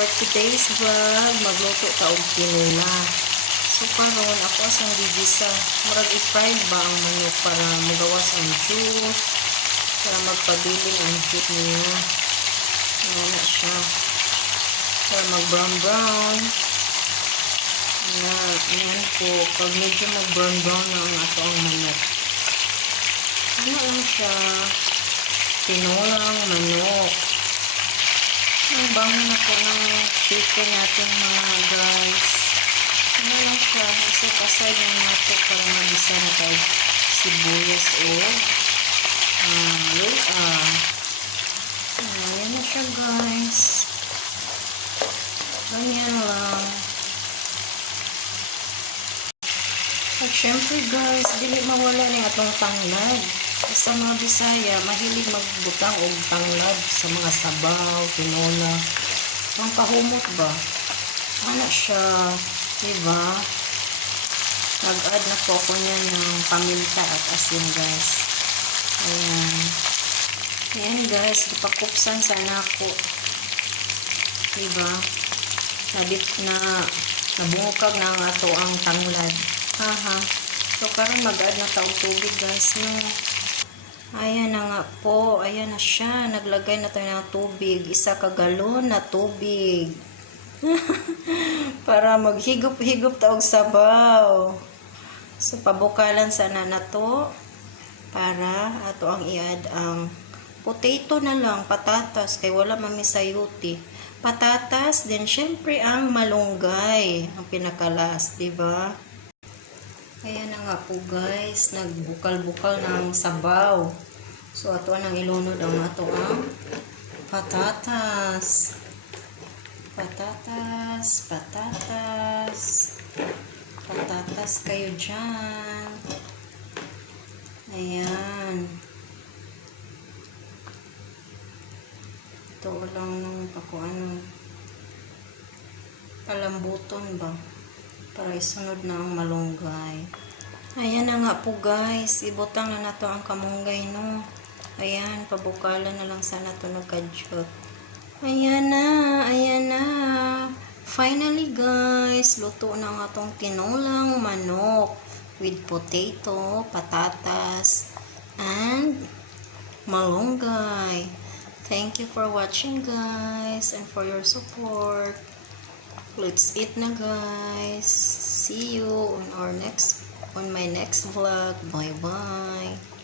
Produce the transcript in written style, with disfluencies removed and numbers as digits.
for today's vlog, magluto ta og tinola. So karon ako asang gigisa, murag i-fry ba ang manok para magawas ang juice, para magpabiling ang juice niya. Na siya. Para mag-brown. Ayan po. Pag medyo mag-brown na ang ato ang manok. Ano lang siya? Tinolang manok. Ang bango na po ng chicken natin mga guys. Ano lang siya? Isip-aside na natin para magisa na tayo sibuyas o lupa. Ayan na siya guys. Ganyan lang. At syempre guys, dili mawala na atong tanglad. Sa mga Bisaya, mahilig magbutang og tanglad sa mga sabaw, tinola. Ang kahumot ba? Ano siya? Diba? Nag-add na po ako niya ng paminta at asin guys. Ayan. Ayan guys, ipakupsan sana ako. Diba? Nabungkag na ang ato ang tanglad. Haha. So karon mag-add na taog tubig guys, no. Ayan na nga po. Ayan na siya. Naglagay na tayo ng tubig. 1 galon na tubig. Para maghigop-higop taog sabaw. So pabukalan sana na to. Para ato ang i-add ang potato na lang, patatas. Kaya wala mamisayuti. Patatas, then syempre ang malunggay. Ang pinakalas, diba? Ayan na nga po guys, nagbukal-bukal ng sabaw. So ato nang ilunod ang ato ang patatas. Patatas kayo dyan. Ayan. Ito lang ng palambuton ba? Para isunod na ang malunggay. Ayan na nga po guys. Ibutang na nato ang kamunggay, no. Ayan, pabukalan na lang sana to nagkadyot. Ayan na. Finally guys, luto na ang atong tinolang manok with potato, patatas, and malunggay. Thank you for watching guys and for your support. Let's eat na guys. See you on my next vlog. Bye bye.